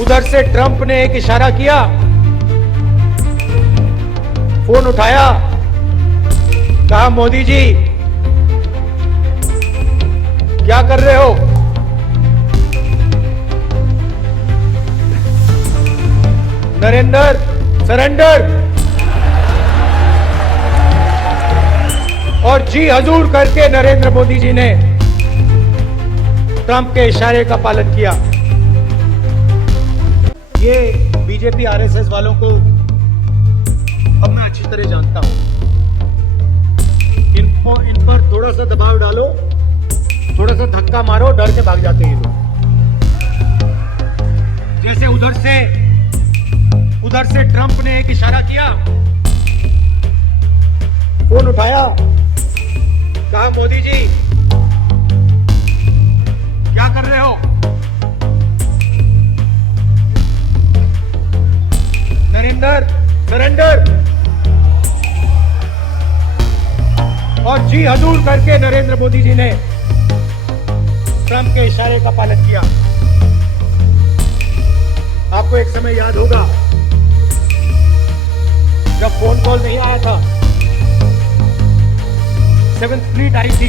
उधर से ट्रंप ने एक इशारा किया, फोन उठाया, कहा मोदी जी क्या कर रहे हो? नरेंद्र सरेंडर। और जी हजूर करके नरेंद्र मोदी जी ने ट्रंप के इशारे का पालन किया। ये बीजेपी आरएसएस वालों को अब मैं अच्छी तरह जानता हूं। इन पर थोड़ा सा दबाव डालो, थोड़ा सा धक्का मारो, डर के भाग जाते हैं लोग। जैसे उधर से ट्रंप ने एक इशारा किया, फोन उठाया, कहा मोदी जी क्या कर रहे हो? नरेंद्र सरेंडर। और जी हजूर करके नरेंद्र मोदी जी ने ट्रंप के इशारे का पालन किया। आपको एक समय याद होगा जब फोन कॉल नहीं आया था, 7th फ्लीट आई थी,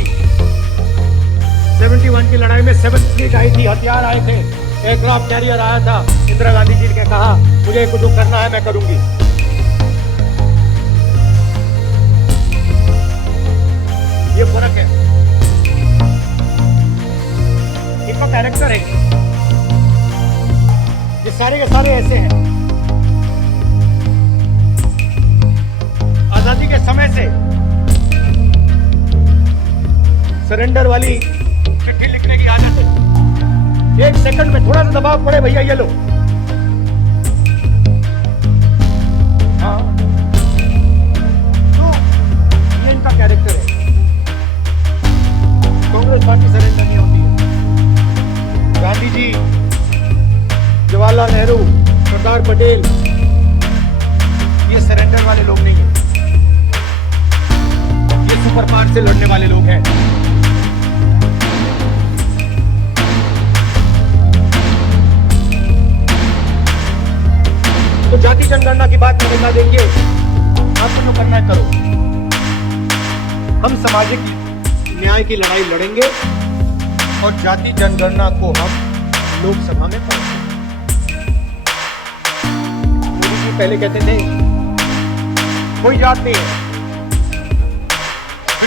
71 की लड़ाई में 7th फ्लीट आई थी, हथियार आए थे, एयरक्राफ्ट कैरियर आया था। इंदिरा गांधी जी ने कहा मुझे कुछ करना है, मैं करूंगी। ये फर्क है, इनका कैरेक्टर है। ये सारे के सारे ऐसे हैं। आजादी के समय से सरेंडर वाली चिट्ठी लिखने की आदत है। 1 सेकंड में थोड़ा सा दबाव पड़े, भैया ये लो। हाँ, तो ये इनका कैरेक्टर है। कांग्रेस पार्टी सरेंडर नहीं होती है। गांधी जी, जवाहरलाल नेहरू, सरदार पटेल, ये सरेंडर वाले लोग नहीं है। ये सुपर पावर से लड़ने वाले लोग हैं। तो जाति जनगणना की बात मैंने कहा, देखिए आपको जो करना है करो। हम सामाजिक न्याय की लड़ाई लड़ेंगे और जाति जनगणना को हम लोकसभा में पढ़ेंगे। मोदी जी पहले कहते थे कोई जात नहीं है,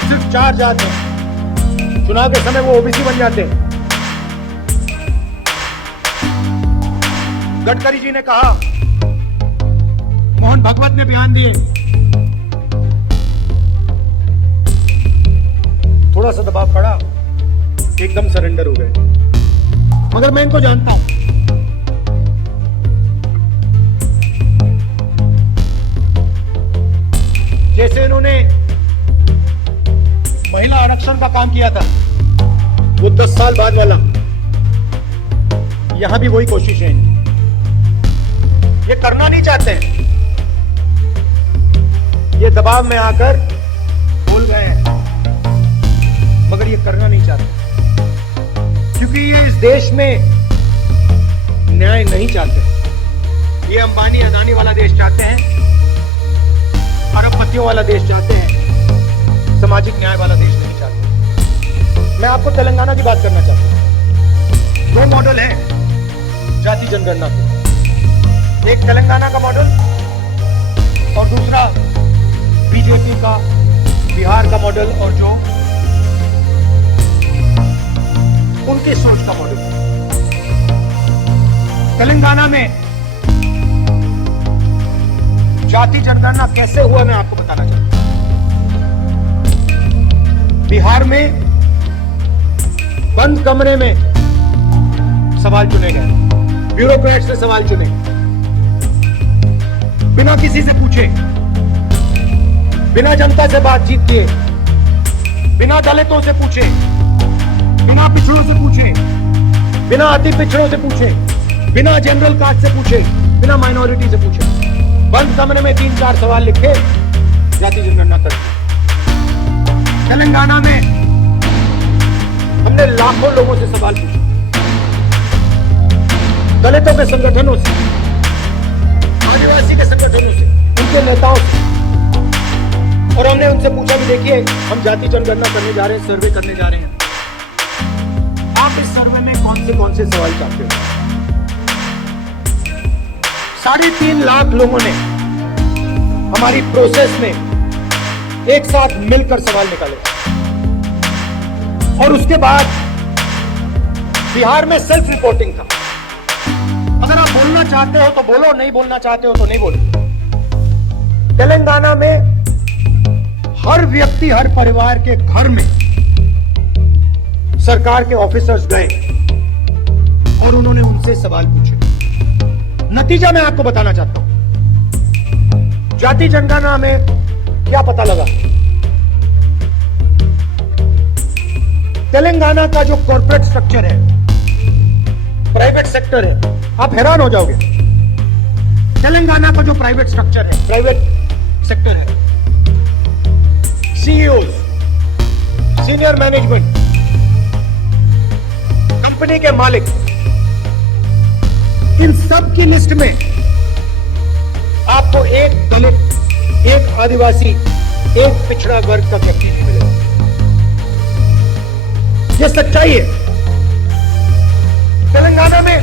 सिर्फ 4 जात हैं। चुनाव के समय वो ओबीसी बन जाते हैं। गडकरी जी ने कहा, मोहन भागवत ने बयान दिए, थोड़ा सा दबाव पड़ा, एकदम सरेंडर हो गए। मगर मैं इनको जानता हूं। जैसे इन्होंने महिला आरक्षण का काम किया था, वो 10 साल बाद वाला, यहां भी वही कोशिश है। ये करना नहीं चाहते हैं, ये दबाव में आकर बोल गए हैं, मगर ये करना नहीं चाहते क्योंकि ये इस देश में न्याय नहीं चाहते। ये अंबानी अदानी वाला देश चाहते हैं, अरबपतियों वाला देश चाहते हैं, सामाजिक न्याय वाला देश नहीं चाहते। मैं आपको तेलंगाना की बात करना चाहता हूं। 2 मॉडल है जाति जनगणना के, एक तेलंगाना का मॉडल और दूसरा बीजेपी का बिहार का मॉडल, और जो उनकी सोच का मॉडल। तेलंगाना में जाति जनगणना कैसे हुआ मैं आपको बताना चाहता हूं। बिहार में बंद कमरे में सवाल चुने गए, ब्यूरोक्रेट से सवाल चुने, बिना किसी से पूछे, बिना जनता से बातचीत किए, बिना दलितों से पूछे, बिना पिछड़ों से पूछे, बिना अति पिछड़ों से पूछे, बिना जनरल कास्ट से पूछे, बिना माइनॉरिटी से पूछे, बंद कमरे में 3-4 सवाल लिखे, जाति जनगणना कर। तेलंगाना में हमने लाखों लोगों से सवाल पूछे, दलितों के संगठनों से, आदिवासी के संगठनों से, उनके नेताओं से, और हमने उनसे पूछा कि देखिए हम जाति जनगणना करने जा रहे हैं, सर्वे करने जा रहे हैं, आप इस सर्वे में कौन से सवाल चाहते हो? 3.5 लाख लोगों ने हमारी प्रोसेस में एक साथ मिलकर सवाल निकाले, और उसके बाद बिहार में सेल्फ रिपोर्टिंग था। अगर आप बोलना चाहते हो तो बोलो, नहीं बोलना चाहते हो तो नहीं बोलो। तेलंगाना में हर व्यक्ति, हर परिवार के घर में सरकार के ऑफिसर्स गए और उन्होंने उनसे सवाल पूछे। नतीजा मैं आपको बताना चाहता हूं। जाति जनगणना में क्या पता लगा? तेलंगाना का जो कॉर्पोरेट स्ट्रक्चर है, प्राइवेट सेक्टर है, आप हैरान हो जाओगे। तेलंगाना का जो प्राइवेट स्ट्रक्चर है, प्राइवेट सेक्टर है, सीईओ, सीनियर मैनेजमेंट, कंपनी के मालिक, इन सब की लिस्ट में आपको एक दलित, एक आदिवासी, एक पिछड़ा वर्ग का व्यक्ति नहीं मिलेगा। यह सच्चाई है। तेलंगाना में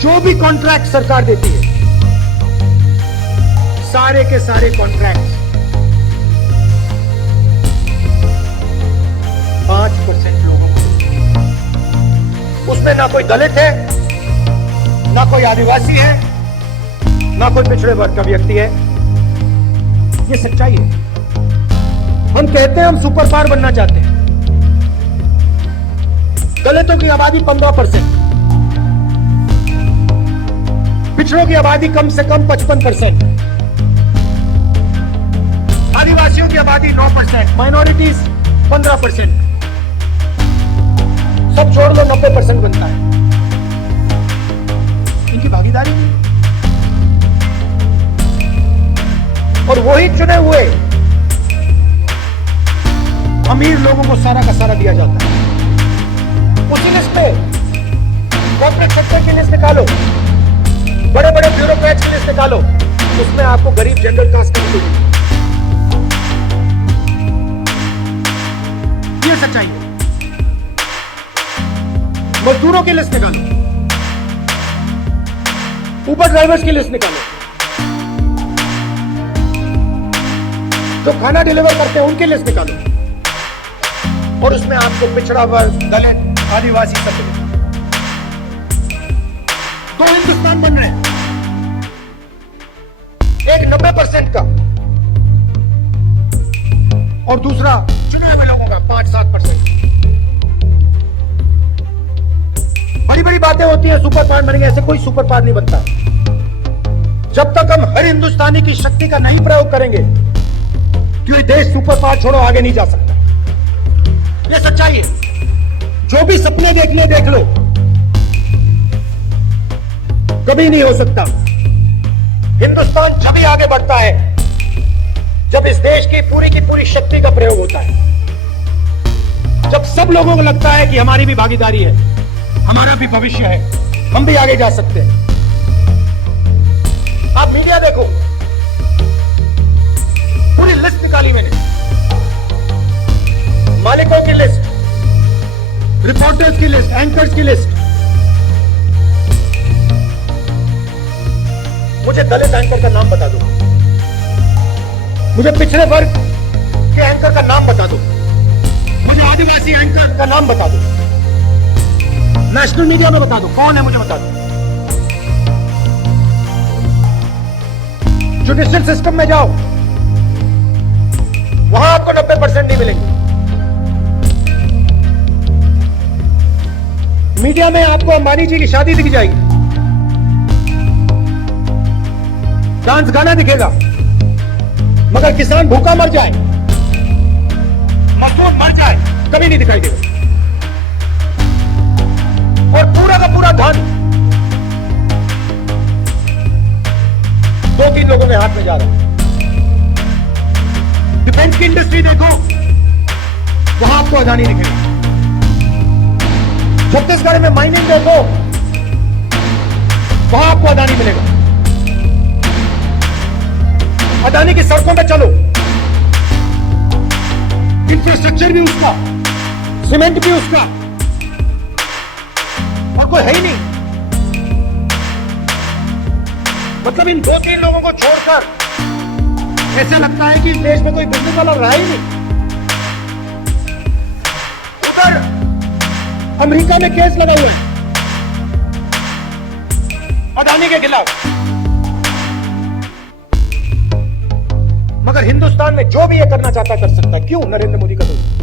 जो भी कॉन्ट्रैक्ट सरकार देती है, सारे के सारे कॉन्ट्रैक्ट 5% लोगों को, उसमें ना कोई दलित है, ना कोई आदिवासी है, ना कोई पिछड़े वर्ग का व्यक्ति है। ये सच्चाई है। हम कहते हैं हम सुपर पावर बनना चाहते हैं। दलितों की आबादी 15%, पिछड़ों की आबादी कम से कम 55%, आदिवासियों की आबादी 9%, माइनॉरिटीज 15%, सब छोड़ दो 90% बनता है। इनकी भागीदारी नहीं। और वही चुने हुए अमीर लोगों को सारा का सारा दिया जाता है। उसी लिस्ट पे कॉर्पोरेट सेक्टर की लिस्ट निकालो, बड़े बड़े ब्यूरोक्रेट्स की लिस्ट निकालो, उसमें आपको गरीब जनरल कास्ट नहीं मिलेगी। ये सच्चाई है। मजदूरों की लिस्ट निकालो, उबर ड्राइवर्स की लिस्ट निकालो, जो खाना डिलीवर करते हैं उनकी लिस्ट निकालो, और उसमें आपको पिछड़ा वर्ग, दलित, आदिवासी सब मिलेगा। 2 हिंदुस्तान बन रहे हैं, एक 90% का और दूसरा चुने हुए लोगों का 5-7%। बड़ी बड़ी बातें होती है सुपर पावर बनेंगे, ऐसे कोई सुपर पावर नहीं बनता। जब तक हम हर हिंदुस्तानी की शक्ति का नहीं प्रयोग करेंगे, क्योंकि देश सुपर पावर छोड़ो आगे नहीं जा सकता। यह सच्चाई है। जो भी सपने देखने देख लो, कभी नहीं हो सकता। हिंदुस्तान जब भी आगे बढ़ता है जब इस देश की पूरी शक्ति का प्रयोग होता है, जब सब लोगों को लगता है कि हमारी भी भागीदारी है, हमारा भी भविष्य है, हम भी आगे जा सकते हैं। आप मीडिया देखो, पूरी लिस्ट निकाली मैंने, मालिकों की लिस्ट, रिपोर्टर्स की लिस्ट, एंकर्स की लिस्ट। मुझे दलित एंकर का नाम बता दो, मुझे पिछड़े वर्ग के एंकर का नाम बता दो, मुझे आदिवासी एंकर का नाम बता दो, नेशनल मीडिया में बता दो कौन है, मुझे बता दो। जुडिशियल सिस्टम में जाओ, वहां आपको 90% नहीं मिलेंगे। मीडिया में आपको अंबानी जी की शादी दिख जाएगी, डांस गाना दिखेगा, मगर किसान भूखा मर जाए, मजदूर मर जाए, कभी नहीं दिखाई देगा। और पूरा का पूरा धन 2-3 लोगों के हाथ में जा रहा है। डिफेंस की इंडस्ट्री देखो, वहां आपको अदानी दिखेगा। छत्तीसगढ़ में माइनिंग देखो, वहां आपको अदानी मिलेगा। अदानी की सड़कों पे चलो, इंफ्रास्ट्रक्चर भी उसका, सीमेंट भी उसका, और कोई है ही नहीं। मतलब इन 2-3 लोगों को छोड़कर ऐसा लगता है कि इस देश में कोई बिजनेस वाला रहा ही नहीं। उधर अमेरिका में केस लगा हुआ है अदानी के खिलाफ, मगर हिंदुस्तान में जो भी ये करना चाहता कर सकता। क्यों? नरेंद्र मोदी का दोस्त।